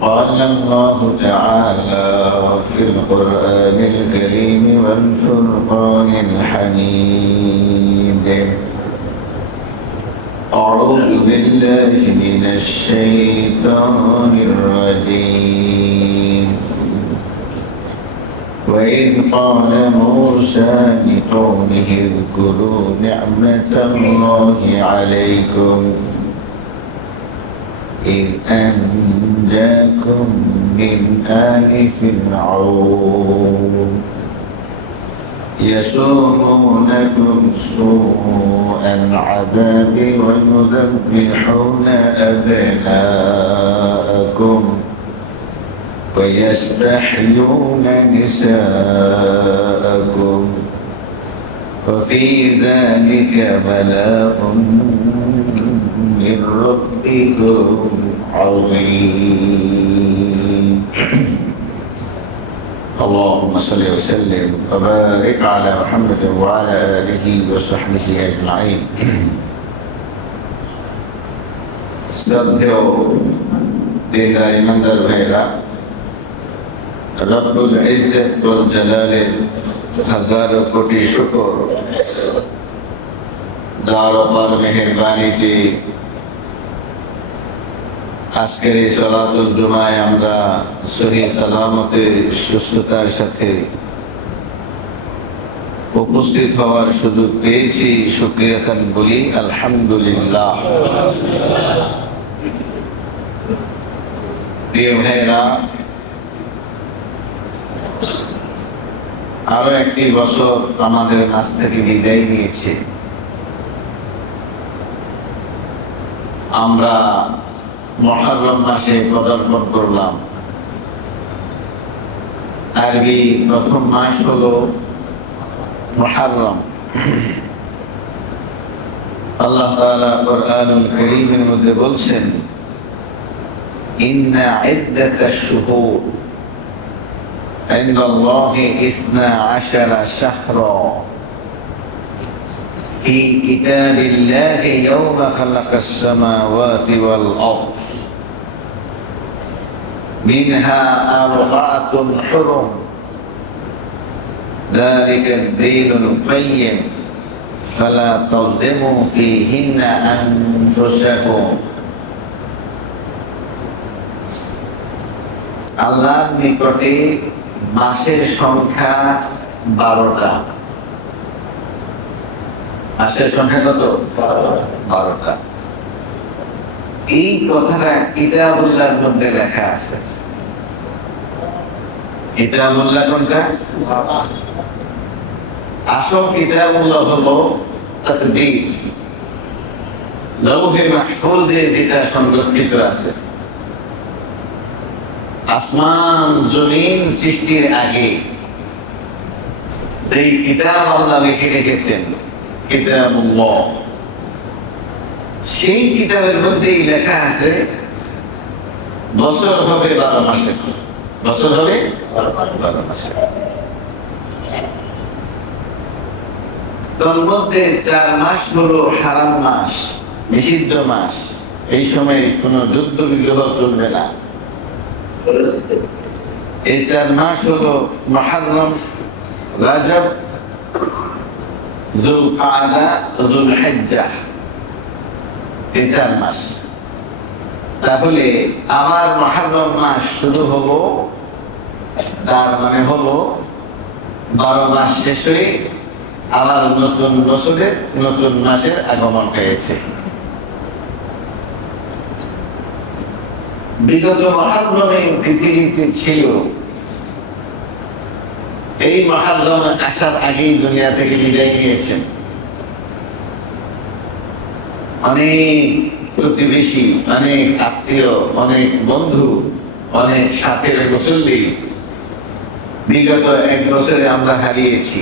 قال الله تعالى في القرآن الكريم والفرقان الحميد: أعوذ بالله من الشيطان الرجيم. وإذ قال موسى لقومه اذكروا نعمة الله عليكم إذ أنجاكم من آل فرعون يسومونكم سوء العذاب ويذبحون أبناءكم ويستحيون نساءكم وفي ذلك بلاء من ربكم عظيم. اللهم صل وسلم وبارك على محمد وعلى آله وصحبه أجمعين. শ্রদ্ধেয় দিনদার ইমানদার ভাইরা, রব্বুল ইজ্জত ওয়াল জালালের হাজারো কোটি শুকর, যার অপার মেহেরবানিতে আজকের এই সালাতুল জুমায় আমরা সহি সালামতে সুস্থতার সাথে উপস্থিত হওয়ার সুযোগ পেয়েছি। শুকরিয়াতান বলি আলহামদুলিল্লাহ। প্রিয় ভাইরা, আরো একটি বছর আমাদের মাঝ থেকে বিদায় নিয়েছে। আমরা মুহররম মাসে পদার্পণ করলাম। আরবি প্রথম মাস হলো মুহররম। আল্লাহ তাআলা কুরআনুল কারীমের মধ্যে বলছেন, ইন্না ইদ্দাতাশ শুহুর ইনদাল্লাহি 12 শাহরা في كتاب الله يوم خلق السماوات والأرض منها 4 حرم ذلك الدين القيم فلا تظلموا فيهن أنفسكم. আল্লাহর নিকটে মাসের সংখ্যা 12টা। মাসের সংখ্যা কত? 12টা। এই কথাটা কিতাবুল্লাহর মধ্যে লেখা আছে। কিতাবুল্লাহ কোনটা? আসল কিতাবুল্লাহ হলো তাকদীর, লৌহে মাহফুজে যেটা সংরক্ষিত আছে। আসমান জমিন সৃষ্টির আগে যেই কিতাব আল্লাহ লিখে রেখেছেন, কিতাবুল্লাহ, সেই কিতাবের মধ্যেই লেখা আছে বছর হবে 12 মাসে। বছর হবে 12 মাসে। তোর মধ্যে 4 মাস হলো হারাম মাস, নিষিদ্ধ মাস। এই সময় কোনো যুদ্ধ বিগ্রহ চলবে না। এই 4 মাস হলো মুহররম, রজব, যুলকাদা, যুলহিজ্জাহ। এই 4 মাস। তাহলে আবার মুহররম মাস শুরু হলো, তার মানে হলো 12 মাস শেষ হয়ে আবার নতুন বছরের নতুন মাসের আগমন হয়েছে। বিগত মুহররমে পৃথিবীতে ছিল, এই মুহররম আসার আগেই দুনিয়া থেকে বিদায় নিয়েছেন অনেক প্রতিবেশী, অনেক আত্মীয়, অনেক বন্ধু, অনেক সাথের মুসল্লি বিগত 1 বছরে আমরা হারিয়েছি।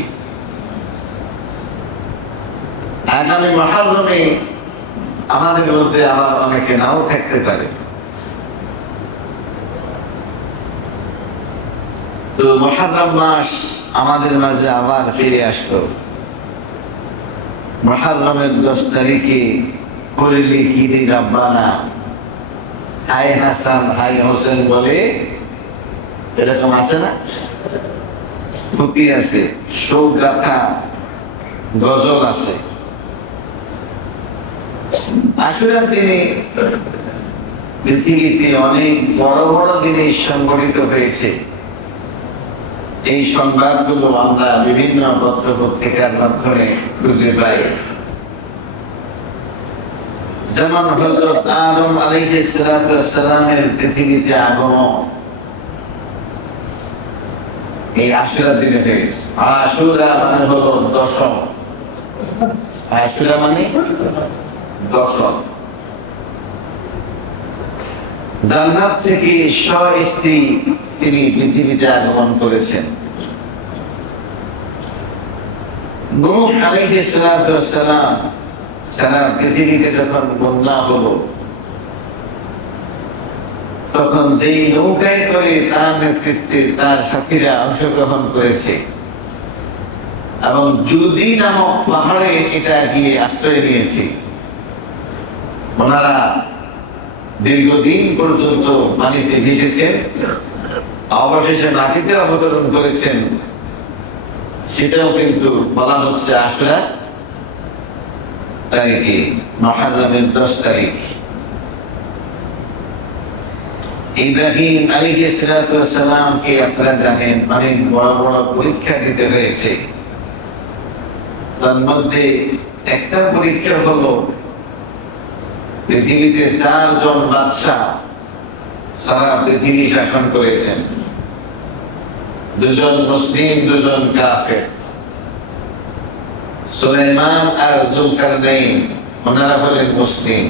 আগামী মুহররমে আমাদের মধ্যে আবার অনেকে নাও থাকতে পারে। তো মুহররম মাস আমাদের মাঝে আবার ফিরে আসলো। মুহররমের 10 তারিখে করলি কি রে রাব্বানা, হাই হাসান হাই হোসেন বলে, এরকম আছে না? পুঁতি আছে, শোক গাথা গজল আছে। আসলে তিনি পৃথিবীতে অনেক বড় বড় জিনিস সংঘটিত হয়েছে। এই সংবাদগুলো আমরা বিভিন্ন পত্র পত্রিকার মাধ্যমে খুঁজে পাই। যেমন হযরত আদম আলাইহিস সালাতু ওয়াস সালামের পৃথিবীতে আগমন এই আশুরা দিনে হয়েছে। আশুরা মানে হলো দশম। আশুরা মানে দশম। জান্নাত থেকে স্ত্রী তিনি পৃথিবীতে আগমন করেছেন। নূহ আলাইহিস সালাতু ওয়াস সালাম সারা পৃথিবীতে যখন বন্যা হলো, তখন যেই নৌকায় করে তার নেতৃত্বে তার সাথীরা অংশগ্রহণ করেছে এবং জুদি নামক পাহাড়ে এটা গিয়ে আশ্রয় নিয়েছে। ওনারা দীর্ঘদিন পর্যন্ত পানিতে ভিজেছেন, অবশেষে মাটিতে অবতরণ করেছেন। সেটাও কিন্তু বলা হচ্ছে আশুরা তারিখে, মুহররমের 10 তারিখ। ইব্রাহিম আলাইহিস সালাতু ওয়াস সালামকে আপনারা জানেন অনেক বড় বড় পরীক্ষা দিতে হয়েছে। তার মধ্যে একটা পরীক্ষা হলো পৃথিবীতে 4 জন বাদশা সারা পৃথিবী শাসন করেছেন। 2 জন মুসলিম, 2 জন কাফের। সুলাইমান আর যুলকারনাইন ওনারা হলেন মুসলিম।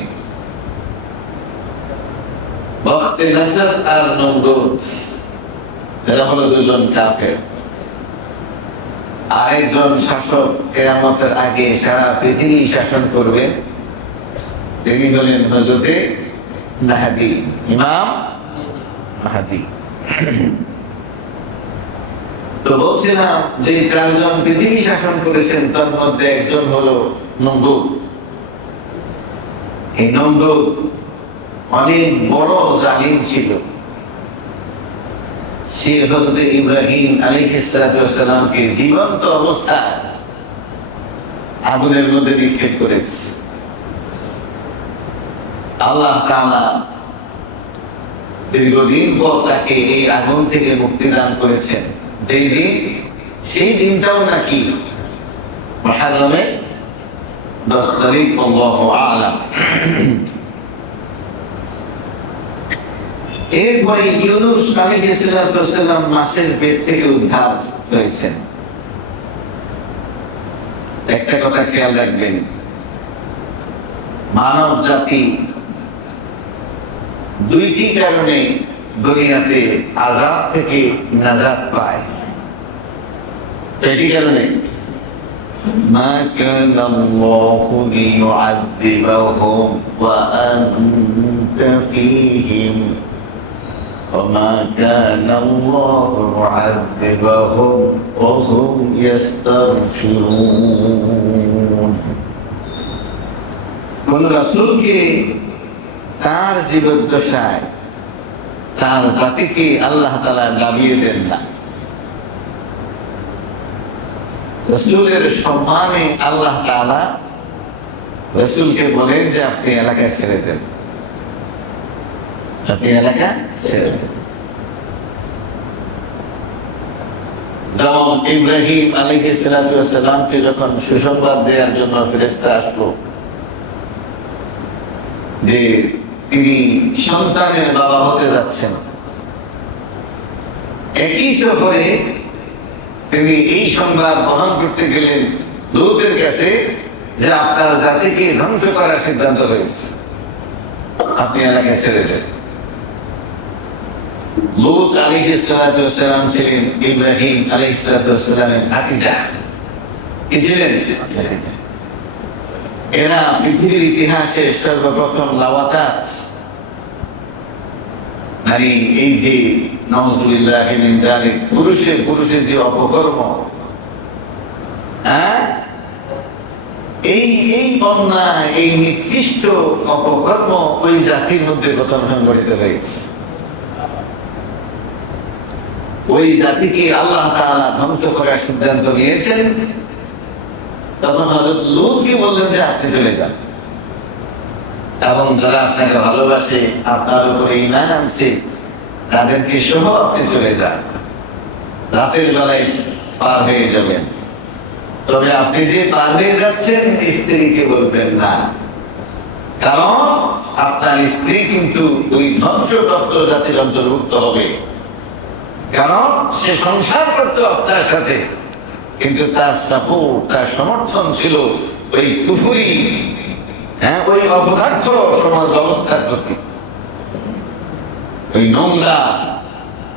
বখতে নসর আর নমরুদ এরা হলো 2 জন কাফের। আরেকজন শাসক কিয়ামতের আগে সারা পৃথিবী শাসন করবেন, তিনি হলেন হযরতে মাহদী, ইমাম মাহদী। তো বলছিলাম যে 4 জন পৃথিবী শাসন করেছেন, তার মধ্যে একজন হলো নমরুদ। এই নমরুদ অনেক বড় জালিম ছিল। সে হযরত ইব্রাহিম আলাইহিস সালাতু ওয়াস সালামকে জীবন্ত অবস্থায় আগুনের মধ্যে নিক্ষেপ করেছে। আল্লাহ তাআলা দীর্ঘদিন পর তাকে এই আগুন থেকে মুক্তি দান করেছেন। যেই দিন, সেই দিনটাও নাকি মুহররমের 10 তারিখ, আল্লাহু আ'লাম। এরপরে ইউনূস আলাইহিস সালাতু ওয়াস সালাম মাছের পেট থেকে উদ্ধার হয়েছেন। একটা কথা খেয়াল রাখবেন, মানব জাতি 2টি কারণে দুনিয়াতে আযাব থেকে নাজাত পায়। এটি কারণে মা কানা আল্লাহু লিয়ুআযযিবাহুম ওয়া আনতা ফীহিম ওয়া মা কানা আল্লাহু মুআযযিবাহুম ওয়া হুম ইস্তাগফিরুন। কোন রাসূলকে তার জীবদ্দশায় তার জাতিকে আল্লাহ তাআলা গাবিয়ে দেন না। রাসূলের সম্মানে আল্লাহ তাআলা রাসূলকে বলেন যে আপনি এলাকা ছেড়ে দেন, আপনি এলাকা ছেড়ে দেন। যেমন ইব্রাহিম আলাইহিস সালাতু ওয়াস সালামকে যখন সুসংবাদ দেওয়ার জন্য ফেরেশতা আসলো যে তিনি সন্তানের বাবা হতে যাচ্ছেন, একই সফরে তিনি এই সংবাদ বহন করতে গেলেন লূতের কাছে যে আপনার জাতিকে ধ্বংস করার সিদ্ধান্ত হয়েছে, আপনি এলাকা ছেড়ে দেন। লূত আলাইহিস সালাতু ওয়াস সালাম ছিলেন ইব্রাহিম আলাইহিস সালাতু ওয়াস সালামের ভাতিজা। কি ছিলেন? ভাতিজা। এরা পৃথিবীর ইতিহাসে সর্বপ্রথম লাওয়াতাত, মানে এই যে নাউযুবিল্লাহি মিন যালিক পুরুষের যে অপকর্ম, এই এই অন্যায়, এই নিকৃষ্ট অপকর্ম ওই জাতির মধ্যে প্রথম সংগঠিত হয়েছে। ওই জাতিকে আল্লাহ তাআলা ধ্বংস করার সিদ্ধান্ত নিয়েছেন। তখন হযরত লূতকে বললেন যে আপনি চলে যান, এবং যারা আপনাকে ভালোবাসে, আপনার উপরে ঈমান আনছে, তাদেরকে সহ আপনি চলে যান, রাতের বেলায় পার হয়ে যাবেন। তবে আপনি যে পার হয়ে যাচ্ছেন স্ত্রীকে বলবেন না, কারণ আপনার স্ত্রী কিন্তু ওই ধ্বংসপ্রাপ্ত জাতির অন্তর্ভুক্ত হবে। কারণ সে সংসার করতো আপনার সাথে, কিন্তু তার সাপোর্ট, তার সমর্থন ছিল ওই কুফরি, ওই অপদার্থ সমাজ ব্যবস্থার প্রতি, ওই নোংরা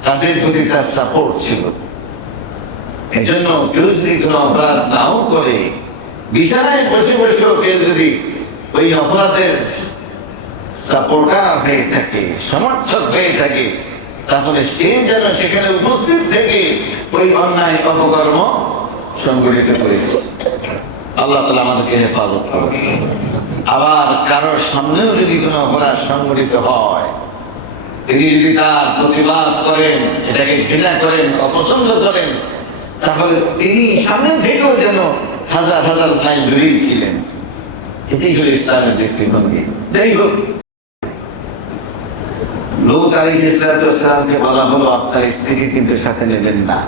কাজের প্রতি তার সাপোর্ট ছিল। এজন্য কেউ যদি কোনো অপরাধ নাও করে, বিছানায় বসে বসেও কেউ যদি ওই অপরাধের সাপোর্টার হয়ে থাকে, সমর্থক হয়ে থাকে, তাহলে সে যেন সেখানে উপস্থিত থেকে ওই অন্যায় অপকর্ম সংগঠিত করেছে। আল্লাহ তাআলা আমাদেরকে হেফাজত করুন। আবার কারোর সামনেও যদি কোনো অপরাধ সংগঠিত হয়, তিনি যদি তার প্রতিবাদ করেন, এটাকে ঘৃণা করেন, অপছন্দ করেন, তাহলে তিনি সামনে থেকেও যেন হাজার হাজার মাইল দূরেই ছিলেন। এটাই হল ইসলামের দৃষ্টিভঙ্গি। যাই হোক, লূত আলাইহিস সালামকে বলা হলো আপনার স্ত্রীকে কিন্তু সাথে নেবেন না,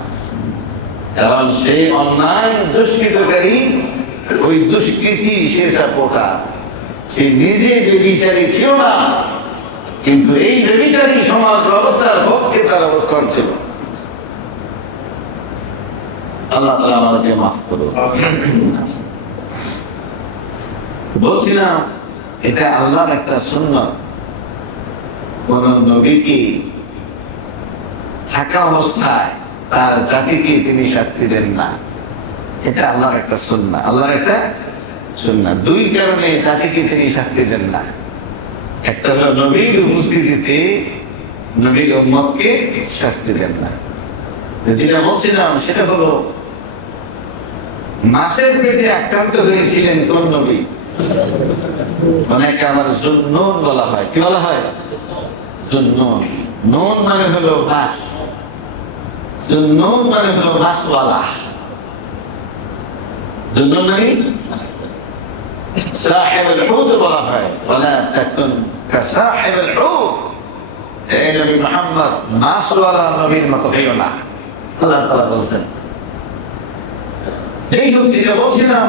কারণ সে অন্যায় দুষ্কৃতকারী, ওই দুষ্কৃতি সে সাপোর্টার। সে নিজে ব্যভিচারী ছিল না, কিন্তু এই ব্যভিচারী সমাজ ব্যবস্থার পক্ষে তার অবস্থান ছিল। আল্লাহ তাআলা আমাদেরকে মাফ করুন। বলছিলাম এটা আল্লাহর একটা সুন্নাত, কোন নবীকে থাকা অবস্থায় তার জাতিকে তিনি শাস্তি দেন না। এটা আল্লাহর একটা সুন্নাত, আল্লাহর একটা সুন্নাত। দুই কারণে জাতিকে তিনি শাস্তি দেন না। একটা হলো নবীর উপস্থিতিতে নবীর উম্মতকে শাস্তি দেন না। যেটা বলছিলাম সেটা হলো মাছের পেটে আক্রান্ত হয়েছিলেন কোন নবী? অনেকে আবার জুন্নুন বলা হয়। কি বলা হয়? জুন্নুন। নুন মানে হলো মাছ, জুন্নুন মানে হলো মাছওয়ালা। জুন্নুন মানে সাহিবুল হুদ বলা হয়। ওয়ালা তাকুন কাসাহিবুল হুদ, হে নবী মুহাম্মদ মাছওয়ালা নবীর মতো হইও না, আল্লাহ তাআলা বলছেন। যেই হোক, যেটা বলছিলাম,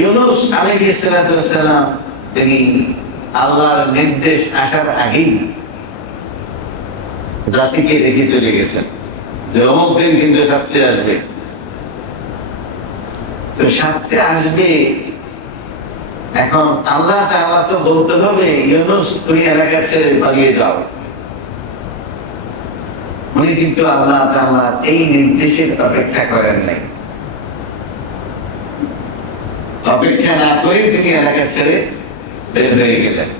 ইউনূস আলাইহিস সালাম তিনি আল্লাহর নির্দেশ আসার আগেই জাতিকে রেখে চলে গেছেন যে অমুক দিন কিন্তু শাস্তি আসবে। তো শাস্তি আসবে, এখন আল্লাহ তাআলা তো বলতে হবে ইউনূস তুমি এলাকা ছেড়ে পালিয়ে যাও। উনি কিন্তু আল্লাহ তাআলা এই নির্দেশের অপেক্ষা করেন নাই। অপেক্ষা না করে তিনি এলাকা ছেড়ে বের হয়ে গেলেন।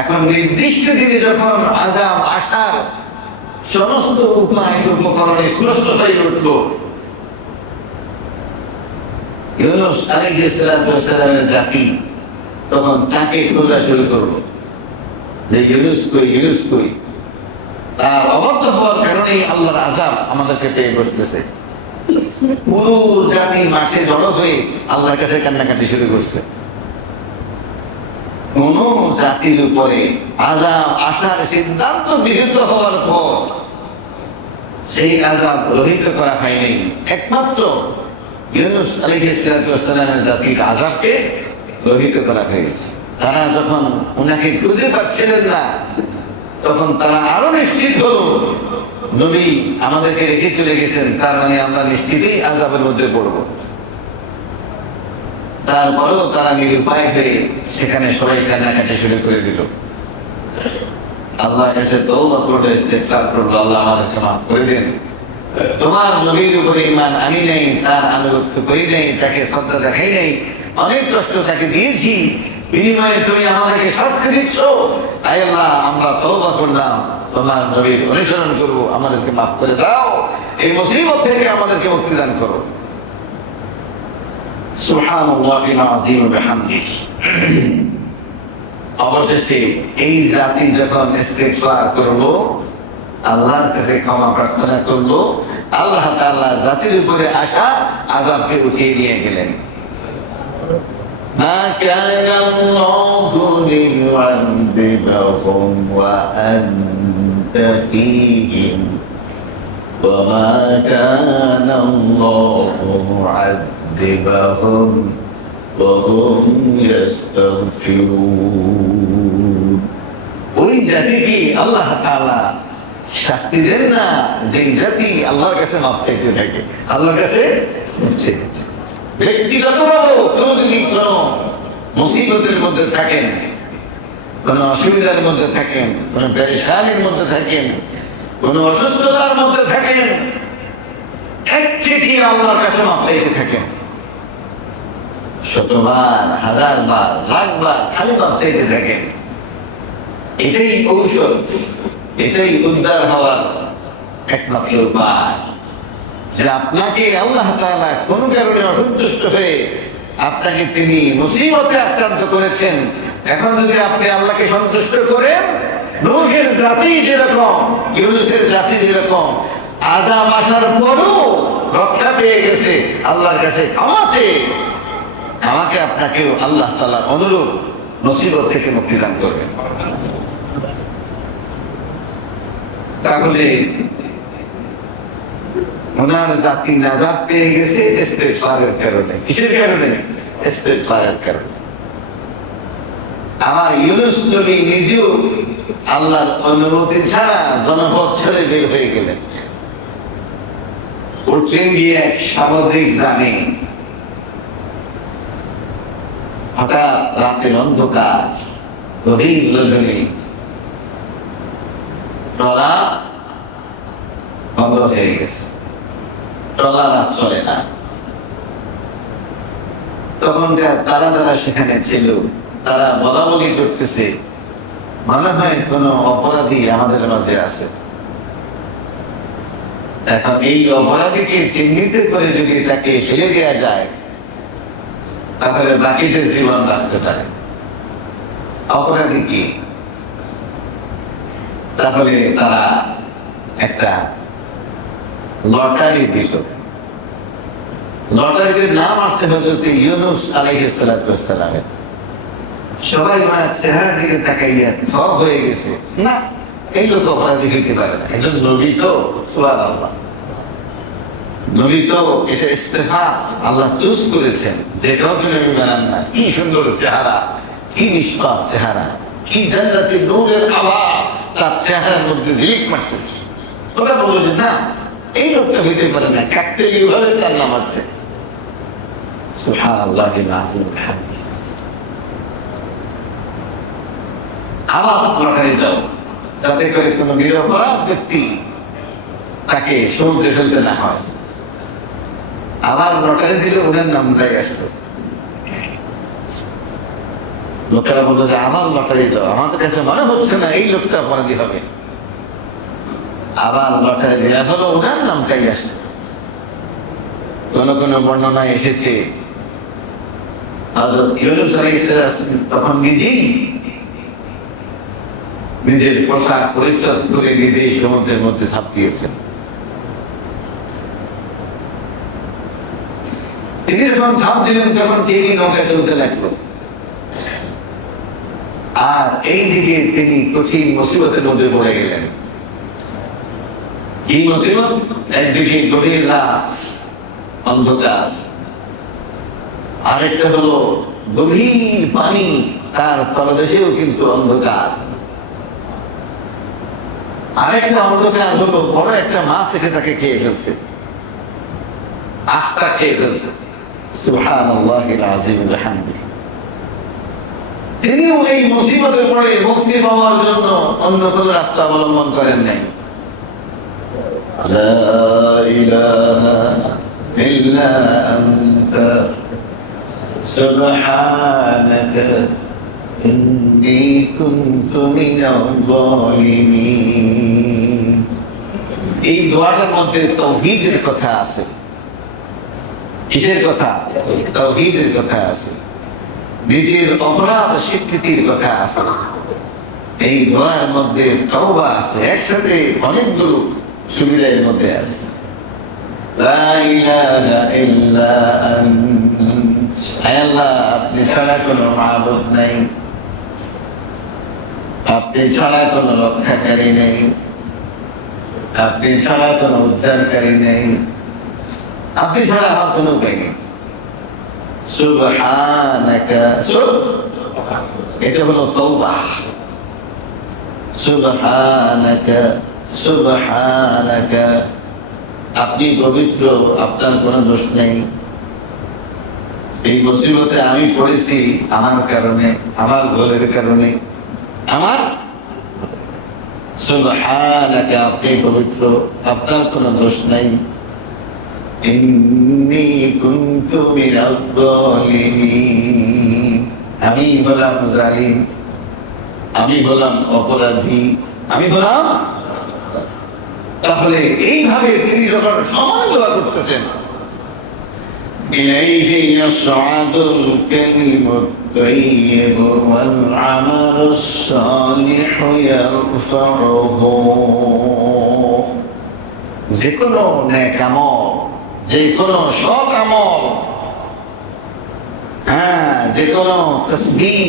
এখন নির্দিষ্ট দিনে যখন আযাব আসার সমস্ত উপায় উপকরণ স্পষ্ট হয়ে উঠল, ইউনূস আলাইহিস সালামের জাতি তখন তাকে খোঁজা শুরু করলো যে ইউনূস কই, ইউনূস কই। তার অবাধ্য হওয়ার কারণেই আল্লাহর আযাব আমাদেরকে পেয়ে বসতেছে। পুরো জাতি মাঠে জড়ো হয়ে আল্লাহর কাছে কান্নাকাটি শুরু করছে। কোন জাতির উপরে আযাব আসার সিদ্ধান্ত গৃহীত হওয়ার পর সেই আযাব রহিত করা হয়নি, একমাত্র ইউনূস আলাইহিস সালামের জাতির আযাবকে রহিত করা হয়েছে। তারা যখন উনাকে খুঁজে পাচ্ছিলেন না, তখন তারা আরো নিশ্চিত হলো নবী আমাদেরকে রেখে চলে গেছেন, তার মানে আমরা নিশ্চিতই আযাবের মধ্যে পড়ব। তারপরেও তারা নিরুপায় হয়ে সেখানে সবাই কান্নাকাটি শুরু করে দিল। আল্লাহর কাছে তওবা করে ইস্তিগফার করলো, আল্লাহ আমাদেরকে মাফ করে দিন। তোমার নবীর উপরে ঈমান আনি নাই, তার আনুগত্য করি নাই, তাকে শ্রদ্ধা দেখাই নাই, অনেক কষ্ট তাকে দিয়েছি, বিনিময়ে তুমি আমাদেরকে শাস্তি দিচ্ছ। আয় আল্লাহ, আমরা তওবা করলাম, তোমার নবীর অনুসরণ করব, আমাদেরকে মাফ করে দাও, এই মুসিবত থেকে আমাদেরকে মুক্তি দান করো। সুবহানাল্লাহিল আযীম ওয়া বিহামদিহি। অবশেষে এই জাতি যখন ইস্তিগফার করলো, আল্লাহর কাছে ক্ষমা প্রার্থনা করলো, আল্লাহ তাআলা জাতির উপরে আসা আযাবকে উঠিয়ে নিয়ে গেলেন। মা কানা আল্লাহু লিয়ু'আযিবাহুম ওয়া আনতা ফীহিম ওয়া মা কানা আল্লাহু মু'আযিবাহুম ওয়া হুম ইস্তাগফিরুন। ওই জাতিকে আল্লাহ তাআলা শাস্তি দেন না যেই জাতি আল্লাহর কাছে মাপ চাইতে থাকে, আল্লাহর কাছে চাইতে থাকে। ব্যক্তিগতভাবে কেউ যদি কোনো মুসিবতের মধ্যে থাকেন, কোনো অসুবিধার মধ্যে থাকেন, কোনো পেরেশানির মধ্যে থাকেন, কোনো অসুস্থতার মধ্যে থাকেন, এক চিঠি আল্লাহর কাছে মাপ চাইতে থাকেন, শতবার, হাজারবার, লাখবার খালি মাপ চাইতে থাকেন। এটাই ঔষধ, এটাই উদ্ধার হওয়ার একমাত্র উপায়। যে আপনাকে আল্লাহ তাআলা কোনো কারণে অসন্তুষ্ট হয়ে আপনাকে তিনি মুসিবতে আক্রান্ত করেছেন, এখন যদি আপনি আল্লাহকে সন্তুষ্ট করেন, নূহের জাতি যেরকম, ইউনূসের জাতি যেরকম আযাব আসার পরও রক্ষা পেয়ে গেছে, আল্লাহর কাছে ক্ষমা চেয়ে আমাকে আপনাকেও আল্লাহ তাআলার অনুরূপ মুসিবত থেকে মুক্তি দান করবেন। তাহলে ওনার জাতি নাজাত পেয়ে গেছে ইস্তিগফারের কারণে। কিসের কারণে? ইস্তিগফারের কারণে। আমার ইউনূস নবী নিজেও আল্লাহর অনুমতি ছাড়া জনপদ ছেড়ে বের হয়ে গেলেন। উঠলেন গিয়ে এক সামুদ্রিক যানে। হঠাৎ রাতের অন্ধকার, গভীর রজনী, ট্রলা বন্ধ হয়ে গেছে, ট্রলা রাত চলে না। তখন তারা যারা সেখানে ছিল তারা বলা বলি করতেছে, মনে হয় কোন অপরাধী আমাদের মাঝে আছে। এখন এই অপরাধীকে চিহ্নিত করে যদি তাকে ফেলে দেওয়া যায়, তাহলে বাকিদের জীবন বাঁচতে পারে। অপরাধী কি? তাহলে তারা একটা লটারি দিল। লটারির নাম আসছে হযরত ইউনূস আলাইহিস সালাতু ওয়াস সালামের। সবাই ওনার চেহারা দিকে তাকাইয়া থ হয়ে গেছে, না এই লোক অপরাধী হইতে পারে না, একজন নবী তো, সুবহানাল্লাহ, নবী তো, এটা ইস্তেফা, আল্লাহ চুজ করেছেন, যে কাউকে নবী বানান না। কি সুন্দর চেহারা, কি নিষ্পাপ চেহারা, কি জান্নাতি নূরের আভা তার চেহারার মধ্যে ঝিলিক মারতেছে। ওরা বলল যে না, এই লোকটা হইতে পারে না, কাকতে এইভাবে তার নাম আসছে। সুবহানাল্লাহিল আযীম ওয়া বিহামদিহি। আবার লটারি দাও, যাতে করে কোনো নিরপরাধ ব্যক্তি তাকে সমুদ্রে ফেলতে না হয়। আবার লটারি দিলে ওনার নামটাই আসতো। লোকেরা বললো যে আবার লটারি দাও, আমাদের কাছে মনে হচ্ছে না এই লোকটা অপরাধী হবে। আবার লটারি দেওয়া হলো, ওনার নামটাই আসতো। কোন কোন বর্ণনায় এসেছে হযরত ইউনূস আলাইহিস সালাম তখন নিজেই নিজের পোশাক পরিচ্ছদ করে নিজেই সমুদ্রের মধ্যে ঝাঁপ দিয়েছেন। তিনি যখন ঝাঁপ দিলেন তখন তিনি নৌকা চলতে লাগলো, আর এই দিকে তিনি কঠিন মুসিবতের মধ্যে পড়ে গেলেন। কি মুসিবত? একদিকে গভীর রাত, অন্ধকার, আরেকটা হলো গভীর পানি, তার তলদেশেও কিন্তু অন্ধকার। আরেকটা অন্ধকার হলো বড় একটা মাছ এসে তাকে খেয়ে ফেলছে, আস্থা খেয়ে ফেলছে। সুবহানাল্লাহিল আযীম ওয়া বিহামদিহি। তিনিও এই মুসিবতের পরে মুক্তি পাওয়ার জন্য অন্য কোন রাস্তা অবলম্বন করেন নাই। লা ইলাহা ইল্লা আনতা সুবহানাকা ইন্নী কুনতু মিনাল যালিমিন। এই দোয়াটার মধ্যে তাওহীদের কথা আছে। কিসের কথা? তাওহীদের কথা আছে, নিজের অপরাধ স্বীকৃতির কথা আছে। এই দোয়ার মধ্যে তওবা আছে, একসাথে অনেকগুলো সুবিধার মধ্যে আছে। লা ইলাহা ইল্লা আন্ত, হে আল্লাহ আপনি ছাড়া কোনো মাবুদ নাই, আপনি ছাড়া কোনো রক্ষাকারী নেই, আপনি ছাড়া কোনো উদ্ধারকারী নেই, আপনি ছাড়া আমার কোনো উপায় নেই। সুবহানাকা, এটা হলো তওবা। সুবহানাকা, সুবহানাকা, আপনি পবিত্র, আপনার কোনো দোষ নেই। এই মুসিবতে আমি পড়েছি আমার কারণে, আমার ভুলের কারণে, আমার। সুবহানাকা, আপনি পবিত্র, আপনার কোনো দোষ নাই। ইন্নী কুনতু মিনাজ জালিমিন, আমি হলাম জালিম, আমি হলাম অপরাধী, আমি হলাম। তাহলে এইভাবে তিনি যখন সমান দোয়া করতেছেন, ইলাইহি ইয়াসআদুল কালিমুত তাইয়্যিবু ওয়াল আমালুস সালিহু ইয়ারফাউহু, যে কোনো নেক আমল, যে কোনো সৎ আমল, যে কোনো তাসবিহ,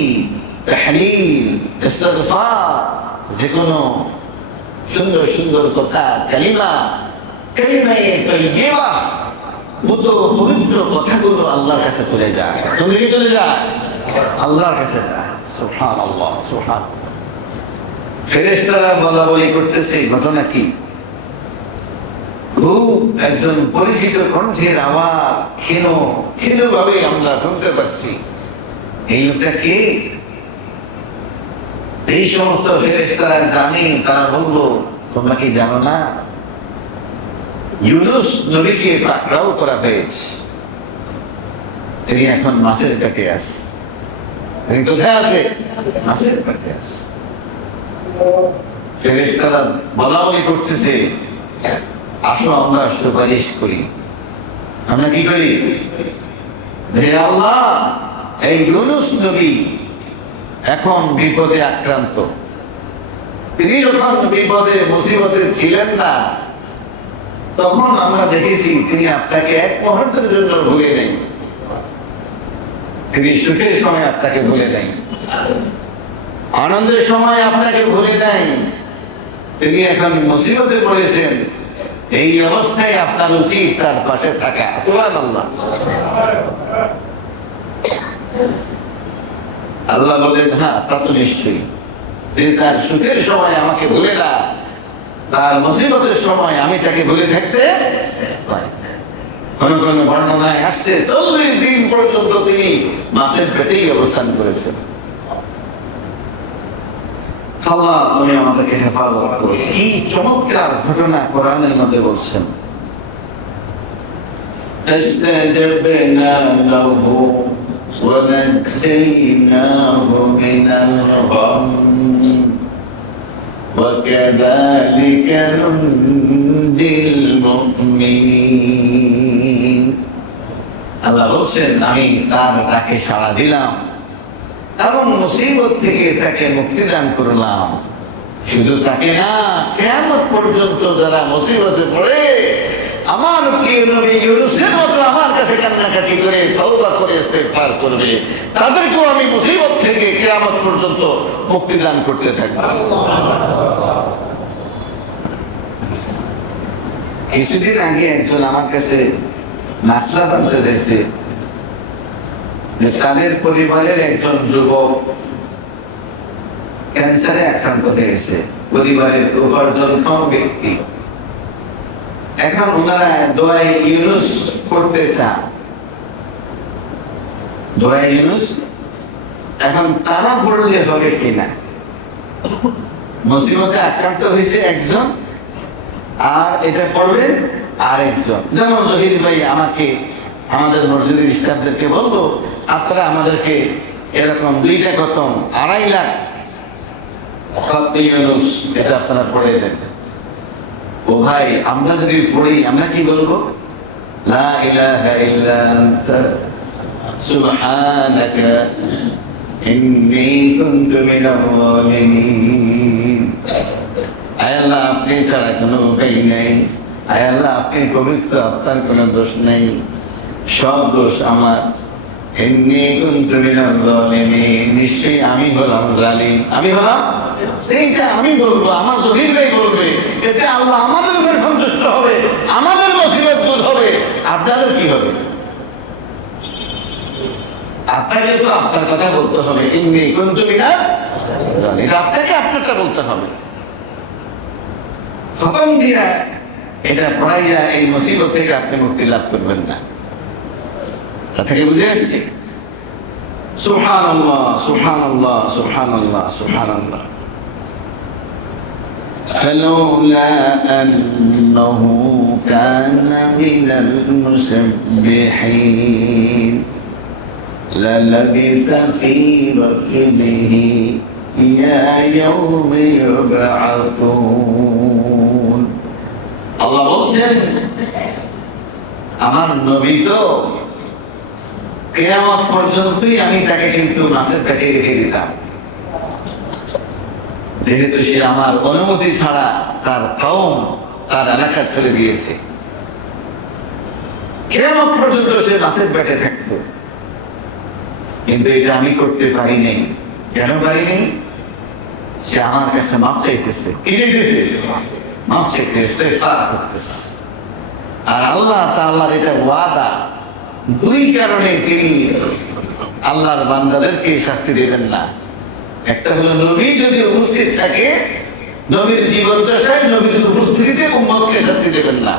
তাহলিল, ইস্তিগফার, যে কোনো সুন্দর সুন্দর কথা, কালিমা, কালিমায়ে তাইয়্যিবা, পবিত্র কথাগুলো আল্লাহর কাছে চলে যায়। তুমি কি চলে যায়? আল্লাহর কাছে যায়। সুবহানাল্লাহ, সুবহান। ফেরেশতারা বলা বলি করতেছে, ঘটনা কি? খুব একজন পরিচিত কণ্ঠের আওয়াজ ক্ষীণ ক্ষীণ ভাবে আমরা শুনতে পাচ্ছি। এই লোকটা কে? এই সমস্ত ফেরেশতারা জানে, তারা বললো, তোমরা কি জানো না ইউনুস নবীকে পাকড়াও করা হয়েছে, তিনি এখন মাছের পেটে আছে। তিনি কোথায় আছে? মাছের পেটে আছে। ফেরেশতারা বলা বলি করতেছে, আসো আমরা সুপারিশ করি। আমরা কি করি? হে আল্লাহ, এই ইউনুস নবী এখন বিপদে আক্রান্ত, তিনি যখন বিপদে মুসিবতে ছিলেন না, তখন আমরা দেখেছি তিনি আপনাকে এক মুহূর্তের জন্য ভুলে নেই। তিনি সুখের সময় আপনাকে ভুলে নেই, আনন্দের সময় আপনাকে ভুলে নাই। তিনি এখন মুসিবতে পড়েছেন, এই অবস্থায় আপনার উচিত তার পাশে থাকা। সুবহানাল্লাহ। আল্লাহ বলেন, হ্যাঁ তা তো নিশ্চয়ই, যে তার সুখের সময় আমাকে ভুলে না, তার মুসিবতের সময় আমি তাকে ভুলে থাকতে পারি। কোন কোন বর্ণনায় আসছে 40 দিন পর্যন্ত তিনি মাছের পেটেই অবস্থান করেছেন। আল্লাহ তুমি আমাদেরকে হেফাজত করো। কি চমৎকার ঘটনা কোরআনের মধ্যে বলছেন। فاستجبنا له ونجيناه من الغم وكذلك ننجي المؤمنين। আল্লাহ বলছেন, আমি তার ডাকে সাড়া দিলাম এবং মুসিবত থেকে তাকে মুক্তি দান করলাম। শুধু তাকে না, কিয়ামত পর্যন্ত যারা মুসিবতে পড়ে আমার প্রিয় নবী ইউনূসের মতো আমার কাছে কান্নাকাটি করে তওবা করে ইস্তিগফার করবে, তাদেরকেও আমি মুসিবত থেকে কিয়ামত পর্যন্ত মুক্তি দান করতে থাকব। কিছুদিন আগে একজন আমার কাছে মাসলা জানতে চাইছে যে তাদের পরিবারের একজন যুবক ক্যান্সারে আক্রান্ত হয়েছে, পরিবারের উপার্জনক্ষম ব্যক্তি। এখন ওনারা দোয়ায়ে ইউনুস করতে চান, দোয়ায়ে ইউনুস। এখন তারা পড়লে হবে কিনা? মুসিবতে আক্রান্ত হয়েছে একজন, আর এটা পড়বেন আরেকজন। যেমন জহির ভাই আমাকে আমাদের মসজিদের স্টাফদেরকে বলবো, আপনারা আমাদেরকে এরকম 2টা খতম 2.5 লাখ খতম ইউনুস এটা আপনারা পড়ে দেন। ও ভাই, আমরা যদি পড়ি আমরা কি বলবো? লা ইলাহা ইল্লা আনতা সুবহানাকা ইন্নী কুনতু মিনাল যালিমিন। আয় আল্লাহ, আপনি ছাড়া কোনো উপায় নেই। আয় আল্লাহ, আপনি পবিত্র, আপনার কোনো দোষ নেই, সব দোষ আমার। ইন্নী কুনতু মিনাল যালিমিন, নিশ্চয়ই আমি হলাম জালিম। আমি হলাম, এইটা আমি বলবো, আমার জহির ভাই বলবে, এতে আল্লাহ আমাদের উপরে সন্তুষ্ট হবে, আমাদের মুসিবত দূর হবে। আপনাদের কি হবে? আপনাকে তো আপনার কথা বলতে হবে। ইন্নী কুনতু মিনাল যালিমিন, আপনাকে আপনারটা বলতে হবে। খতম দিয়া এটা পড়াইয়া এই মুসিবত থেকে আপনি মুক্তি লাভ করবেন না। কথাকে বুঝে আসছে? সুবহানাল্লাহ, সুবহানাল্লাহ, সুবহানাল্লাহ, সুবহানাল্লাহ। فلولا أنه كان من المسبحين للبث في بطنه إلى يوم يبعثون। আল্লাহ বলছেন, আমার নবী তো কিয়ামত পর্যন্তই আমি তাকে কিন্তু মাছের পেটে রেখে দিতাম, যেহেতু সে আমার অনুমতি ছাড়া তার কওম, তার এলাকা ছেড়ে দিয়েছে। কিয়ামত পর্যন্ত সে মাছের পেটে থাকতো। কিন্তু এটা আমি করতে পারি নাই। কেন পারি নাই? সে আমার কাছে মাপ চাইতেছে। কি চাইতেছে? মাপ চাইতেছে, ইস্তেগফার করতেছে। আর আল্লাহ তাআলার এটা ওয়াদা। দুই কারণে তিনি আল্লাহর বান্দাদেরকে শাস্তি দেবেন না। একটা হলো, নবী যদি উপস্থিত থাকে, নবীর জীবদ্দশায় নবীর উপস্থিতিতে উম্মতকে শাস্তি দেবেন না।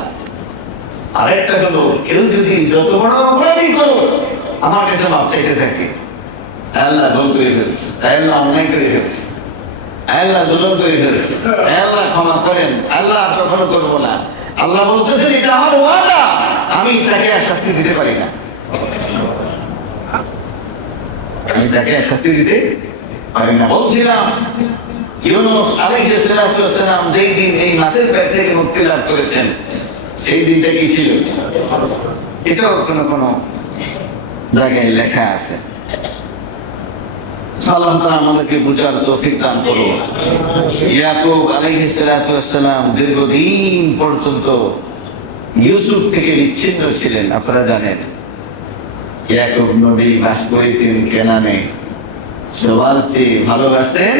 আরেকটা হলো, কেউ যদি যত বড় অপরাধী করো আমার কাছে মাপ চাইতে থাকে, আল্লাহ ভুল করে ফেলছে, আল্লাহ অন্যায় করে ফেলছে, আল্লাহ জুলুম করে ফেলছে, আল্লাহ ক্ষমা করেন, আল্লাহ কখনো করবো না। আল্লাহ বলতেছেন, এটা আমার ওয়াদা, আমি তাকে আর শাস্তি দিতে পারি না। আমি তাকে আর শাস্তি দিতে পারি না। বলছিলাম, ইউনূস আলাইহিস সালাতু ওয়াস সালাম যেই দিন এই মাছের পেট থেকে মুক্তি লাভ করেছেন, সেই দিনটা কি ছিল? এটাও কোনো কোনো জায়গায় লেখা আছে। আল্লাহ তাআলা আমাদেরকে বুঝার তৌফিক দান করুন। ইয়াকুব আলাইহিস সালাতু ওয়াস সালাম দীর্ঘদিন পর্যন্ত ইউসুফ থেকে বিচ্ছিন্ন ছিলেন। আপনারা জানেন, ইয়াকুব নবী বাস করতেন কেনানে, সবার চেয়ে ভালোবাসতেন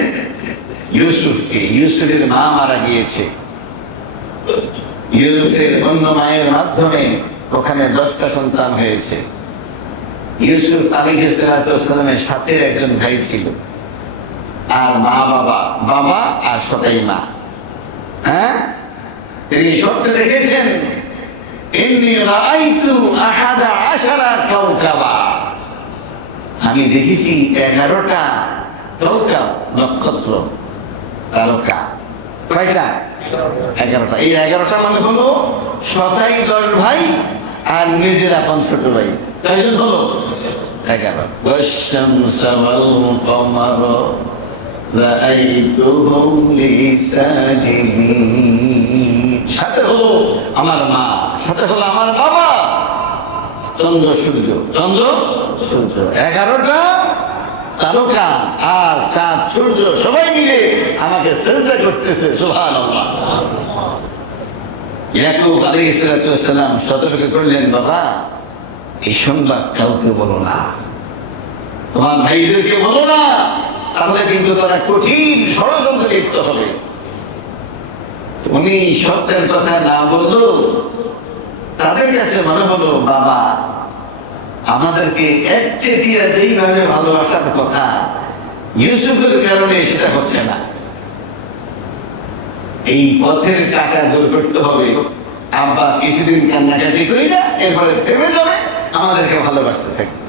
ইউসুফকে। ইউসুফের মা মারা গিয়েছে। ইউসুফের অন্য মায়ের মাধ্যমে ওখানে 10টা সন্তান হয়েছে। ইউসুফ আলাইহিস সালাতু ওয়াস সালামের সাথে একজন ভাই ছিল, আর মা বাবা আর সবাই মা। হ্যাঁ, তিনি স্বপ্নে দেখেছেন, ইন্নী রাআইতু আহাদা আশারা কাওকাবা, আমি দেখেছি 11টা কাওকাব, নক্ষত্র, তারকা। কয়টা? 11টা। এই 11টা মানে হলো 10 ভাই আর নিজের আপন ছোট ভাই, কয়জন হলো? 11। والشمس والقمر رأيتهم لي ساجدين। সাথে হলো আমার মা, সাথে হলো আমার বাবা, চন্দ্র সূর্য, 11টা তারকা আর চাঁদ সূর্য সবাই মিলে আমাকে সিজদা করতেছে। সুবহানাল্লাহ। ইয়াকুব আলাইহিস সালাতু ওয়াস সালাম সতর্ক করলেন, বাবা এই সংবাদ কাউকে বলো না, তোমার ভাইদেরকে বলো না, তাহলে কিন্তু তারা কঠিন ষড়যন্ত্রে লিপ্ত হবে। উনি সত্যের কথা না বললো, তাদের কাছে মনে হলো, বাবা আমাদেরকে একচেটিয়া যেইভাবে ভালোবাসার কথা, ইউসুফের কারণে সেটা হচ্ছে না। এই পথের কাটা দূর করতে হবে। আব্বা কিছুদিন কান্নাকাটি করি না, এরপরে থেমে যাবে, আমাদেরকে ভালোবাসতে থাকবে।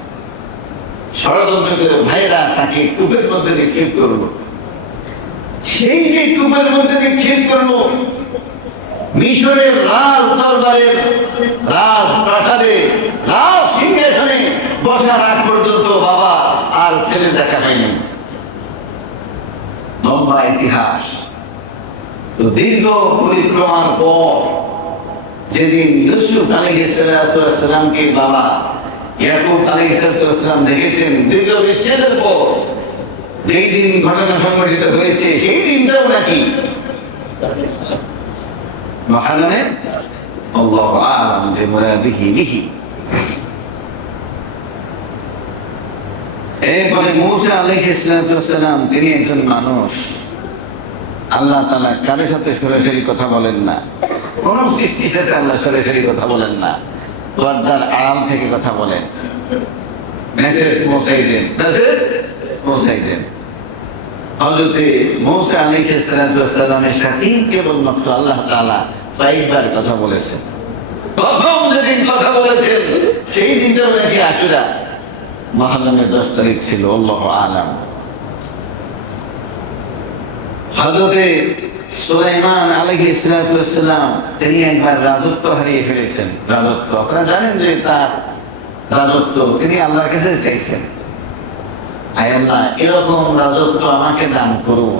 ষড়যন্ত্র করে ভাইরা তাকে কূপের মধ্যে নিক্ষেপ করলো। সেই যে কূপের মধ্যে নিক্ষেপ করলো, মিশরের রাজ দরবারের রাজপ্রাসাদে রাজ সিংহাসনে বসার আগ পর্যন্ত বাবা আর ছেলে দেখা হয়নি। লম্বা ইতিহাস। তো দীর্ঘ পরিক্রমার পর যেদিন ইউসুফ আলাইহিস সালামকে বাবা ইয়াকুব আলাইহিস সালাম দেখেছেন দীর্ঘ বিচ্ছেদের পর, যেই দিন ঘটনা সংঘটিত হয়েছে সেই দিনটাও নাকি মহারমে আল্লাহু আ'লাম বিমুরাদিহি বিহি। এরপরে মূসা আলাইহিস সালাম তিনি একজন মানুষ, আল্লাহ তাআলা কারোর সাথে সরাসরি কথা বলেন না, কোন সৃষ্টির সাথে আল্লাহ সরাসরি কথা বলেন না, পর্দার আড়াল থেকে কথা বলেন, মেসেজ পৌঁছাই দেন। হযরতে মূসা আলাইহিস সালামের সাথে কেবলমাত্র আল্লাহ তাআলা 5 বার কথা বলেছেন। প্রথম যেদিন কথা বলেছেন সেই দিনটা নাকি আশুরা, মুহররমের 10 তারিখ ছিল, আল্লাহু আ'লাম। হযরতে সুলাইমান আলাইহিস সালাম তিনি একবার রাজত্ব হারিয়ে ফেলেছেন। রাজত্ব আপনারা জানেন যে তার রাজত্ব তিনি আল্লাহর কাছে চাইছেন, আয় আল্লাহ এরকম রাজত্ব আমাকে দান করুন,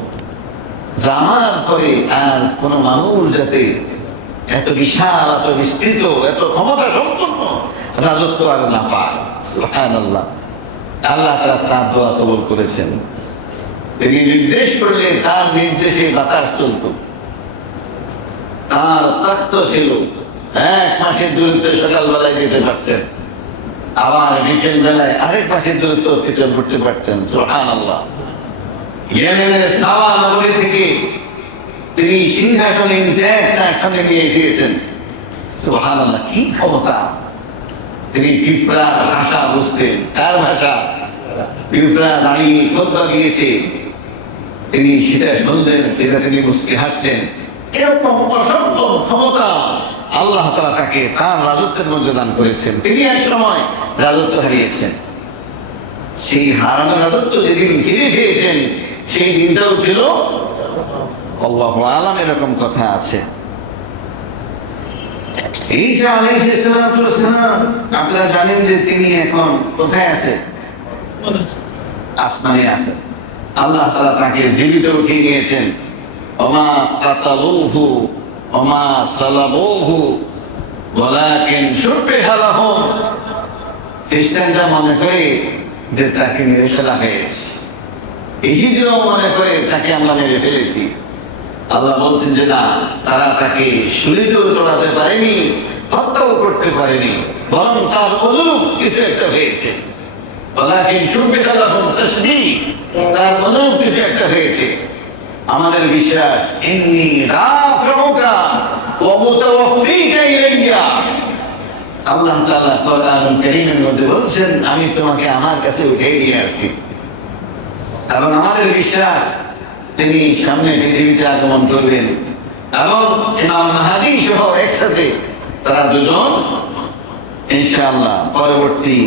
আমার পরে আর কোন মানুষ যাতে এত বিশাল, এত বিস্তৃত, এত ক্ষমতা সম্পন্ন রাজত্ব আর না পায়। সুবহানাল্লাহ। আল্লাহ তার দোয়া কবুল করেছেন। তিনি নির্দেশ করলে তার নির্দেশে বাতাস চলত, তার তখ্ত ছিল, 1 মাসের দূরত্বে সকালবেলায় যেতে পারতেন, আবার বিকেল বেলায় আরেক মাসের দূরত্ব অতিক্রম করতে পারতেন। সুবহানাল্লাহ। ইয়েমেনের সাওয়া নগরী থেকে তিনি সিংহাসনে আসনে নিয়ে এসেছেন। সুবহানাল্লাহ, কি ক্ষমতা! তিনি পিঁপড়ার ভাষা বুঝতেন, তার ভাষা। পিঁপড়া দাঁড়িয়ে খোদবা দিয়েছে, তিনি সেটা শুনলেন, সেটা তিনি মুচকি হাসতেন। এরকম অসংখ্য ক্ষমতা আল্লাহ তাআলা তাকে তার রাজত্বের মধ্যে দান করেছেন। তিনি এক সময় রাজত্ব হারিয়েছেন, সেই হারানো রাজত্ব যেদিন ফিরে পেয়েছেন সেই দিনটাও ছিল আল্লাহু আ'লাম। এরকম কথা আছে। ঈসা আলাইহিস সালাম আপনারা জানেন যে তিনি এখন কোথায় আছে? আসমানে আছে। আল্লাহ তাআলা তাকে জীবিত উঠিয়ে নিয়েছেন। ওমা কাতালুহু ওমা সালাবুহু ওয়ালাকিন শুববিহা লাহুম। খ্রিস্টানরা মনে করে যে তাকে মেরে ফেলা হয়েছে, ইহুদিরাও মনে করে তাকে আমরা মেরে ফেলেছি। আল্লাহ বলছেন যে না, তারা তাকে শূলিতেও চড়াতে পারেনি, হত্যাও করতে পারেনি, বরং তার অনুরূপ কিছু একটা হয়েছে। ওয়ালাকিন শুববিহা লাহুম তাসবীহ, তার অনুরূপ কিছু একটা হয়েছে। আমাদের বিশ্বাস, ইন্নী রাফিউকা ওয়া মুতাওয়াফফিকা ইলাইয়া। আল্লাহ তাআলা কোরআনুল কারীমের মধ্যে বলছেন আমি তোমাকে আমার কাছে উঠিয়ে নিয়ে আসছি। এবং আমাদের বিশ্বাস তিনি সামনে পৃথিবীতে আগমন করবেন এবং ইমাম মাহদী সহ একসাথে তারা দুজন ইনশাআল্লাহ পরবর্তী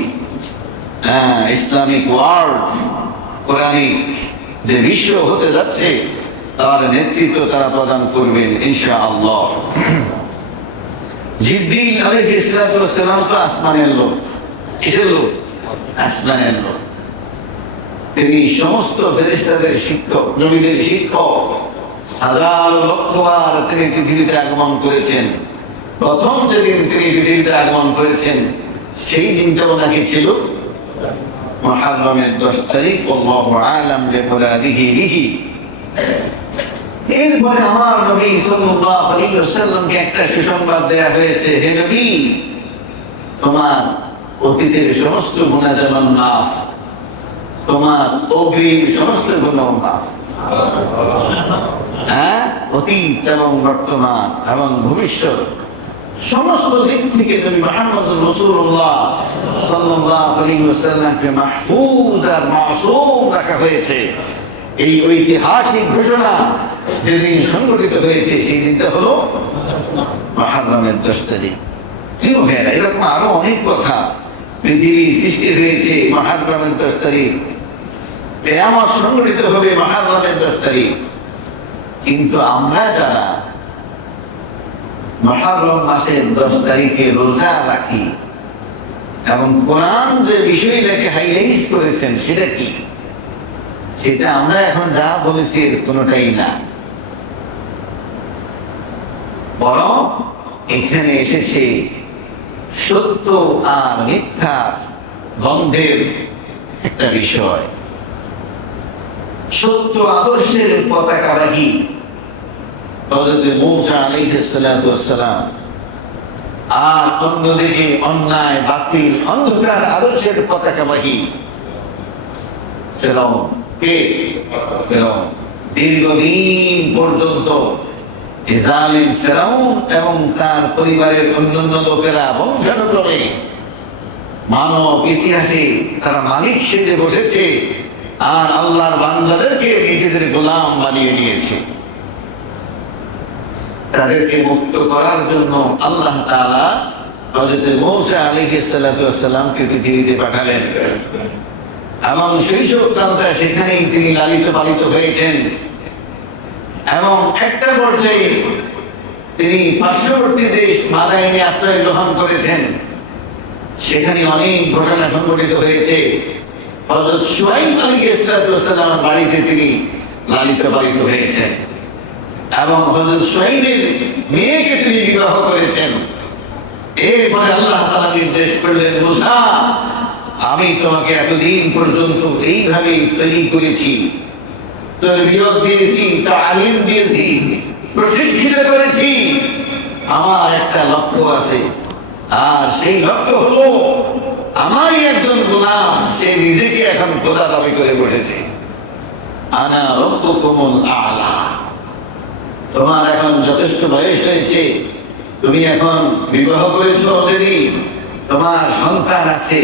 ইসলামিক ওয়ার্ল্ড, কোরআনিক যে বিশ্ব হতে যাচ্ছে তার নেতৃত্ব তারা প্রদান করবেন ইনশাআল্লাহ। জিবরিল আলাইহিস সালাম তো আসমানের লোক। কিসের লোক? আসমানের লোক। তিনি সমস্ত ফেরেশতাদের শিক্ষক, নবীদের শিক্ষক। হাজার লক্ষবার তিনি পৃথিবীতে আগমন করেছেন। প্রথম যেদিন তিনি পৃথিবীতে আগমন করেছেন সেই দিনটাও নাকি ছিল মুহররমের 10 তারিখ। আল্লাহু আ'লাম বিমুরাদিহি বিহি। এরপরে আমার নবী সাল্লাল্লাহু আলাইহি ওয়াসাল্লামকে একটা সুসংবাদ দেয়া হয়েছে, হে নবী, তোমার অতীতের সমস্ত গুনাহ যেমন মাফ, তোমার অগ্রিম সমস্ত গুনাহ মাফ। অতীত এবং বর্তমান এবং ভবিষ্যৎ সমস্ত দিক থেকে নবী মুহাম্মদুর রাসূলুল্লাহ সাল্লাল্লাহু আলাইহি ওয়াসাল্লামকে মাহফুজ আর মাসুম রাখা হয়েছে। এই ঐতিহাসিক ঘোষণা যেদিন সংঘটিত হয়েছে সেই দিনটা হলো মুহররমের 10 তারিখ। প্রিয় ভাইয়েরা, এরকম আরো অনেক কথা। পৃথিবী সৃষ্টি হয়েছে মুহররমের 10 তারিখ, কিয়ামত সংঘটিত হবে মুহররমের 10 তারিখ। কিন্তু আমরা যারা মুহররম মাসের 10 তারিখে রোজা রাখি এবং কোরআন যে বিষয়টাকে হাইলাইট করেছেন সেটা কি, সেটা আমরা এখন যা বলেছি এর কোনোটাই না, বরং এখানে এসেছে সত্য আর মিথ্যার দ্বন্দ্বের একটা বিষয়। সত্য আদর্শের পতাকাবাহী হযরত মূসা আলাইহিস সালাতু ওয়াস সালাম, আর অন্যদিকে অন্যায় বাতিল অন্ধকার আদর্শের পতাকাবাহী ফেরাউন। কে? ফেরাউন। দীর্ঘদিন পর্যন্ত জালিম ফেরাউন এবং তার পরিবারের অন্যান্য লোকেরা বংশানুক্রমে মানব ইতিহাসে তারা মালিক সেজে বসেছে আর আল্লাহর বান্দাদেরকে নিজেদের গোলাম বানিয়ে নিয়েছে। তাদেরকে মুক্ত করার জন্য আল্লাহ তাআলা হযরত মূসা আলাইহিস সালাতু ওয়াস সালামকে পৃথিবীতে পাঠালেন এবং শৈশবকালটা সেখানেই তিনি লালিত পালিত হয়েছেন এবং একটা পর্যায়ে তিনি পার্শ্ববর্তী দেশ মাদায়েনে আশ্রয় গ্রহণ করেছেন। সেখানে অনেক ঘটনা সংঘটিত হয়েছে। হযরত শুআয়ব আলাইহিস সালাতু ওয়াস সালামের বাড়িতে তিনি লালিত পালিত হয়েছেন এবং হযরত শুআয়বের মেয়েকে তিনি বিবাহ করেছেন। এরপরে আল্লাহ তাআলা নির্দেশ করলেন, মূসা, আমি তোমাকে এতদিন পর্যন্ত এইভাবে তৈরি করেছি, তরবিয়ত দিয়েছি, তালিম দিয়েছি, প্রশিক্ষিত করেছি। আমার একটা লক্ষ্য আছে, আর সেই লক্ষ্য হলো আমারই একজন গোলাম, সে নিজেকে এখন খোদা দাবি করে বসেছে। আনা রব্বুকুমুল আ'লা। তোমার এখন যথেষ্ট বয়স হয়েছে, তুমি এখন বিবাহ করেছো অলরেডি, তোমার সন্তান আছে,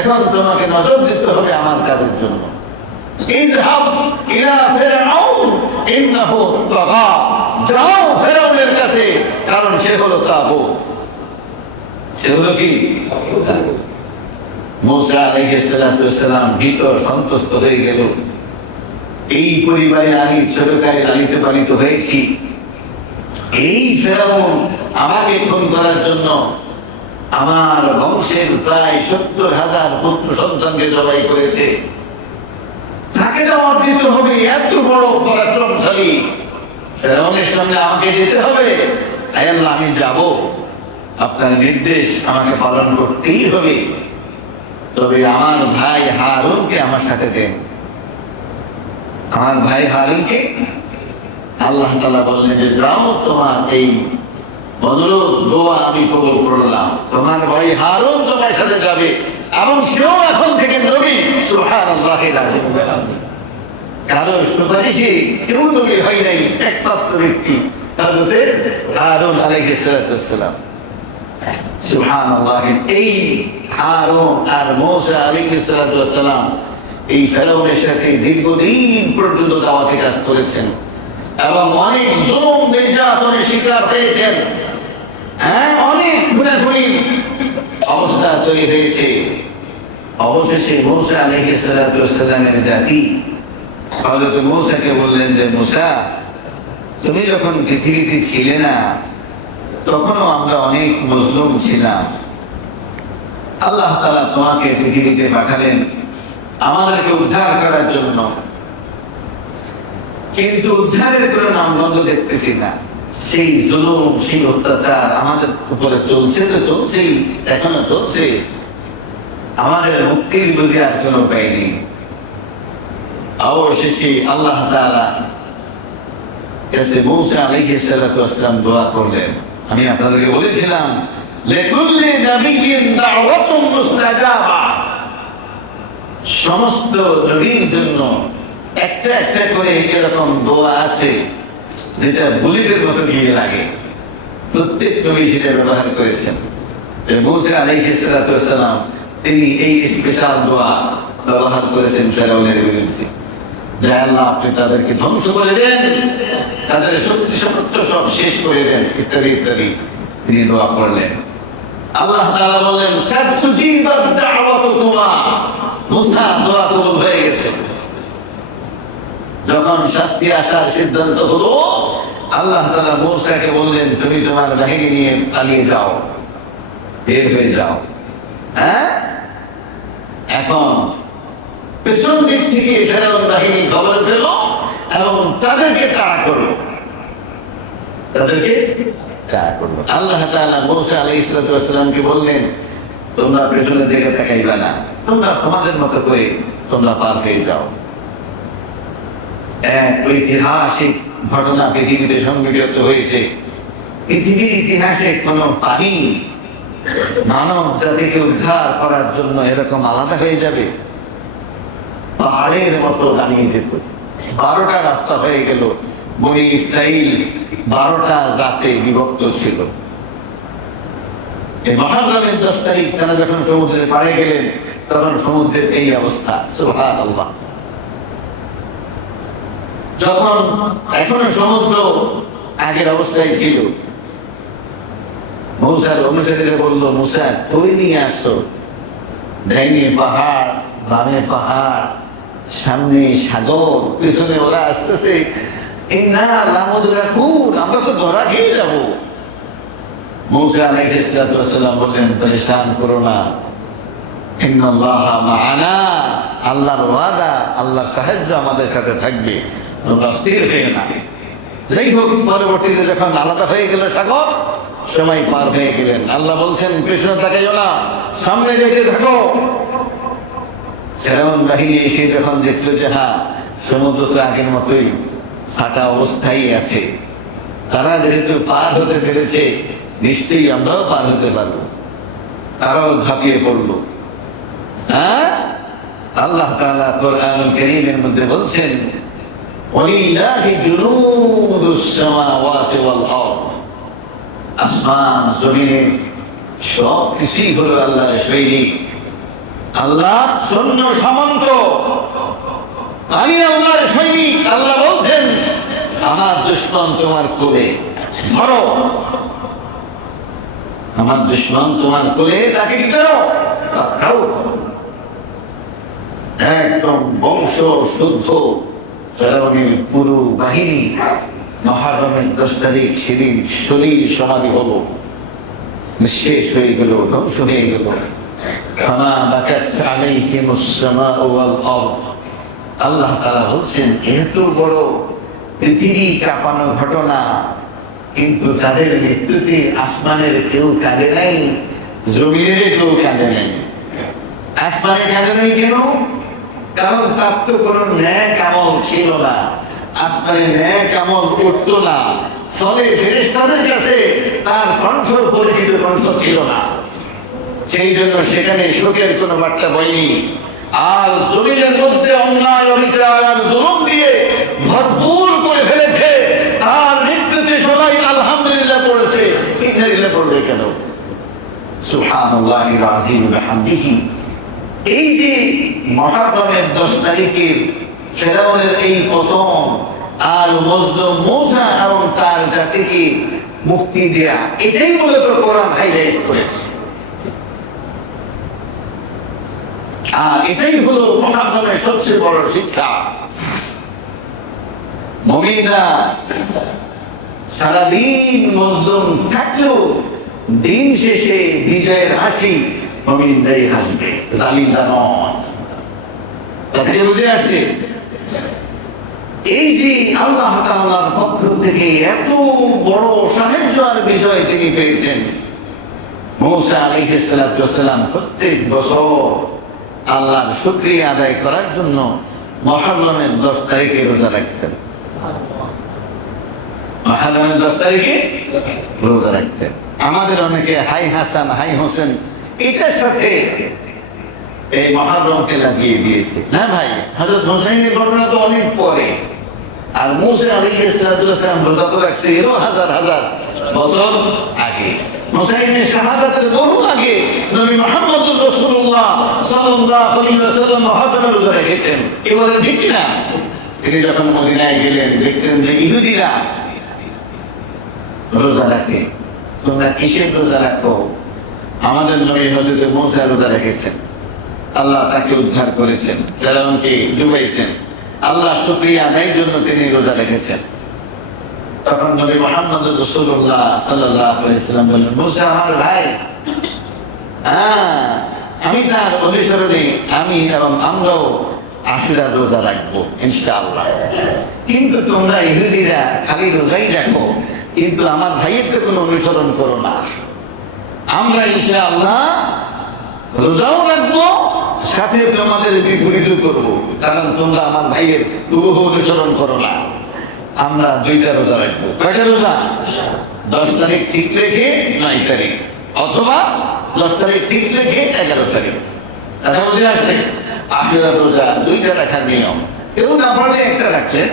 এখন তোমাকে নজর দিতে হবে আমার কাজের জন্য। ইযহাব ইলা ফিরআউন ইন্নাহু তাগা। যাও ফিরআউনের কাছে, কারণ সে হলো তাগুত। সে হলো কি? মূসা আলাইহিস সালাতু ওয়াস সালাম ভীত সন্তুষ্ট হয়ে গেল। এই পরিবারে আমি ছোটকালে লালিত পালিত হয়েছি, এই ফেরাউন আমাকে খুন করার জন্য আমার বংশের প্রায় 70,000 পুত্র সন্তানকে জবাই করেছে, তাকে জবাব দিতে হবে। এত বড় পরাক্রমশালী ফেরাউনের সামনে আমাকে যেতে হবে। আয় আল্লাহ, আমি যাব, আপনার নির্দেশ আমাকে পালন করতেই হবে, তবে আমার ভাই হারুনকে আমার সাথে দেন। আমার ভাই হারুনকে আল্লাহ তাআলা বললেন যে যাও, তোমার এই অনুরোধ দোয়া আমি কবুল করলাম, তোমার ভাই হারুন তোমার সাথে যাবে এবং সেও এখন থেকে নবী। সুবহানাল্লাহিল আযীম। কারোর সুপারিশে কেউ নবী হয় নাই, একমাত্র ব্যক্তি হযরত হারুন আলাইহিস সালাতু ওয়াস সালাম। সুবহানাল্লাহ। এই হারুন আর মূসা আলাইহিস সালাতু ওয়াস সালাম এই ফেরাউনের সাথে দীর্ঘদিন পর্যন্ত দাওয়াতি কাজ করেছেন এবং অনেক জুলুম নির্যাতনের শিকার হয়েছেন। হ্যাঁ, অনেক খুনাখুনির অবস্থা তৈরি হয়েছে। অবশেষে মূসা আলাইহিস সালাতু ওয়াস সালামের জাতি হযরত মূসাকে বললেন যে মূসা, তুমি যখন পৃথিবীতে ছিলে না, তখনও আমরা অনেক মজলুম ছিলাম। আল্লাহ তাআলা তোমাকে পৃথিবীতে পাঠালেন আমাদেরকে উদ্ধার করার জন্য, কিন্তু উদ্ধারের কোনো নামগন্ধ দেখতেছি না। সেই জুলুম, সেই অত্যাচার আমাদের উপরে চলছে তো চলছেই, এখনো চলছে। আমাদের মুক্তির বুঝি আর কোনো উপায় নেই। অবশেষে আল্লাহ তাআলা কাছে মূসা আলাইহিস সালাতু ওয়াস সালাম দোয়া করলেন। আমি আপনাদেরকে বলেছিলাম, লিকুল্লি নাবিয়্যিন দাওয়াতুন মুস্তাজাবা। সমস্ত নবীর জন্য একটা একটা করে এরকম দোয়া আছে, যেটা বুলেটের মতো গিয়ে লাগে। প্রত্যেক নবী সেটা ব্যবহার করেছেন। মূসা আলাইহিস সালাতু ওয়াস সালাম তিনি এই স্পেশাল দোয়া ব্যবহার করেছেন ফেরাউনের বিরুদ্ধে, যে আল্লাহ আপনি তাদেরকে ধ্বংস করে দেন, তাদের শক্তি সামর্থ্য সব শেষ করে দেন, ইত্যাদি ইত্যাদি তিনি দোয়া করলেন। আল্লাহ তাআলা বললেন, কাদ তুজিবাত দাওয়াতুকুমা। মূসা, দোয়া কবুল হয়ে গেছে। যখন শাস্তি আসার সিদ্ধান্ত হলো, আল্লাহ তাআলা মূসাকে বললেন, তুমি তোমার বাহিনী নিয়ে পালিয়ে যাও, বের হয়ে যাও। হ্যাঁ, এখন পেছন দিক থেকে ফেরাউন বাহিনী খবর পেল এবং তাদেরকে তাড়া করলো, তাদেরকে তারা করলো। আল্লাহ তাআলা মূসা আলাইহিস সালামকে বললেন, তোমরা পেছনে দিকে তাকাইবা না, তোমরা তোমাদের মতো করে তোমরা পার হয়ে যাও। এক ঐতিহাসিক ঘটনা পৃথিবীতে সংঘটিত হয়েছে। পৃথিবীর ইতিহাসে কোনো পানি মানব জাতিকে উদ্ধার করার জন্য এরকম আলাদা হয়ে যাবে? পাহাড়ের মতো দাঁড়িয়ে যেত। 12টা রাস্তা হয়ে গেল। বনি ইসরাইল 12টা জাতে বিভক্ত ছিল। এই মুহররমের 10 তারিখ তারা যখন সমুদ্রের পাড়ে গেলেন, তখন সমুদ্রের এই অবস্থা। সুবহানাল্লাহ। যখন এখনো সমুদ্র আগের অবস্থায় ছিল, মূসার অনুসারীরা বলল, মূসা কই নিয়ে আসছো? ডাইনে পাহাড়, বামে পাহাড়, সামনে সাগর, পিছনে ওরা আসতেছে, আমরা তো ধরা খেয়ে যাবো। মূসা আলাইহিস সালাম বললেন, পরেশান করো না, ইন্নাল্লাহা মা'ানা, আল্লাহর ওয়াদা, আল্লাহর সাহায্য আমাদের সাথে থাকবে, তোমরা স্থির হয়ে না। যাই হোক, পরবর্তীতে যখন আলাদা হয়ে গেল সাগর, সময় পার হয়ে গেলেন। আল্লাহ বলছেন, পেছনে তাকাইও না, সামনে যেতে থাকো। ফেরাউন বাহিনী এসে যখন দেখলো যে হ্যাঁ, সমুদ্র তো আগের মতোই ফাটা অবস্থায় আছে, তারা যেহেতু পার হতে পেরেছে, নিশ্চয়ই আমরাও পার হতে পারবো। তারাও ঝাঁপিয়ে পড়লো। হ্যাঁ, আল্লাহ তাআলা কোরআনুল কারীমের মধ্যে বলছেন, ওয়ালিল্লাহি জুনুদুস সামাওয়াতি ওয়াল আরদ, আসমান জমিনের সব কিছুই হলো আল্লাহর সৈনিক। আল্লাহ সৈন্য সামন্ত, আমি আল্লাহর সৈনিক। আল্লাহ বলছেন, আমার দুশমন তোমার কোলে, ধরো। আমার দুশমন তোমার কোলে, তাকে কি করো? তাও করো। একদম বংশ শুদ্ধ ফেরাউনের পুরো বাহিনী মুহররমের 10 তারিখ সেদিন শরীর সমাধি হলো, শেষ হয়ে গেল, ধ্বংস হয়ে গেল। ফামা বাকাত আলাইহিমুস সামাউ ওয়াল আরদ। আল্লাহ তাআলা বলছেন, এত বড় পৃথিবী কাঁপানো ঘটনা, কিন্তু তাদের মৃত্যুতে আসমানের কেউ কাঁদে নাই, জমিনের কেউ কাঁদে নাই। আসমানে কাঁদে নাই কেন? কারণ তার তো কোনো ন্যাক আমল ছিল না, আসমানে ন্যাক আমল করতো না, ফলে ফেরেশতাদের কাছে তার কণ্ঠ পরিচিত কণ্ঠ ছিল না। সেই জন্য সেখানে শোকের কোনো বার্তা বয়নি। আর জমিনের মধ্যে অন্যায়, অবিচার আর জুলুম দিয়ে ভরপুর করে ফেলেছে। তার মৃত্যুতে সবাই আলহামদুলিল্লাহ পড়েছে, ইন্নালিল্লাহ পড়বে কেন? সুবহানাল্লাহিল আযীম ওয়া বিহামদিহি। এই যে মুহররমের 10 তারিখের ফেরাউনের এই পতন আর মজলুম মূসা এবং তার জাতিকে মুক্তি দেয়া, এটাই মূলত কোরআন হাইলাইট করেছে। আর এটাই হলো মুহররমের সবচেয়ে বড় শিক্ষা। মুমিনরা সারাদিন মজলুম থাকলেও দিন শেষে বিজয়ের হাসি মুমিনরাই হাসবে, জালিমরা নয়। কথা বুঝে আসছে? এই যে আল্লাহ তাআলার পক্ষ থেকে এত বড় সাহায্য আর বিজয় তিনি পেয়েছেন, মূসা আলাইহিস সালাম প্রত্যেক বছর আল্লাহর শুকরিয়া আদায় করার জন্য মুহররমের 10 তারিখে রোজা রাখতেন। মুহররমের 10 তারিখে রোজা রাখতেন। আমাদের অনেকে হাই হাসান, হাই হোসেন এটার সাথে এই মুহররমকে লাগিয়ে দিয়েছে। না ভাই, হযরত হুসাইনের ঘটনা তো অনেক পরে। আর মূসা আলাইহিস সালাম রোজা তো রাখছে এরও হাজার হাজার বছর আগে। হুসাইনের শাহাদাতের বহু আগে নবী মুহাম্মদুর রাসূলুল্লাহ সাল্লাল্লাহু আলাইহি ওয়াসাল্লাম মুহররমের রোজা রেখেছেন। কি বলেন ঠিক না? তিনি যখন মদিনায় গেলেন, দেখলেন যে ইহুদিরা রোজা রাখে। তোমরা কিসের রোজা রাখো? আমাদের নবী হযরত মূসা রোজা রেখেছেন, আল্লাহ তাকে উদ্ধার করেছেন, ফেরাউনকে ডুবাইছেন, আল্লাহ শুকরিয়া আদায়ের জন্য তিনি রোজা রেখেছেন। তখন নবী মুহাম্মদুর রাসূলুল্লাহ সাল্লাল্লাহু আলাইহি ওয়াসাল্লাম বললেন, মূসা আমার ভাই, আমি তার অনুসরণে আমি এবং আমরাও আশুরার রোজা রাখবো ইনশাআল্লাহ। কিন্তু তোমরা ইহুদিরা খালি রোজাই রাখো, কিন্তু আমার ভাইয়ের তো কোনো অনুসরণ করো না। আমরা ইনশাআল্লাহ রোজাও রাখবো, সাথে তোমাদের বিপরীত করবো, কারণ তোমরা আমার ভাইয়ের তবুও অনুসরণ করো না। আমরা 2টা রোজা রাখবো। কয়টা রোজা? 10 তারিখ ঠিক রেখে 9 তারিখ, অথবা 10 তারিখ ঠিক রেখে 11 তারিখ। কথা বুঝে আসছে? আশুরা রোজা 2টা রাখার নিয়ম। কেউ না পারলে একটা রাখলেন,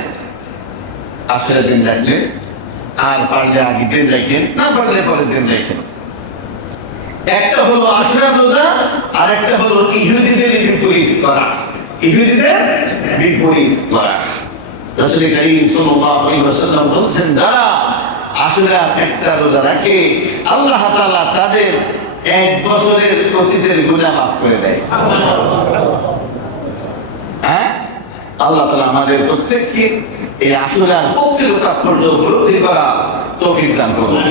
আশুরা দিন রাখলেন, আর পারলে আগের দিন রাখেন, না পারলে পরের দিন রাখেন। একটা হলো আশুরা রোজা, আর একটা হলো ইহুদিদের বিপরীত করা। ইহুদিদের বিপরীত করা। রাসূল কারীম সাল্লাল্লাহু আলাইহি ওয়াসাল্লাম বলেছেন, যারা আশুরা একটা রোজা রাখে আল্লাহ তাআলা তাদের 1 বছরের অতীতের গুনাহ মাফ করে দেয়। হ্যাঁ, আল্লাহ তাআলা আমাদের প্রত্যেককে এই আশুরার প্রকৃত তাৎপর্য উপলব্ধি করা তৌফিক দান করুন।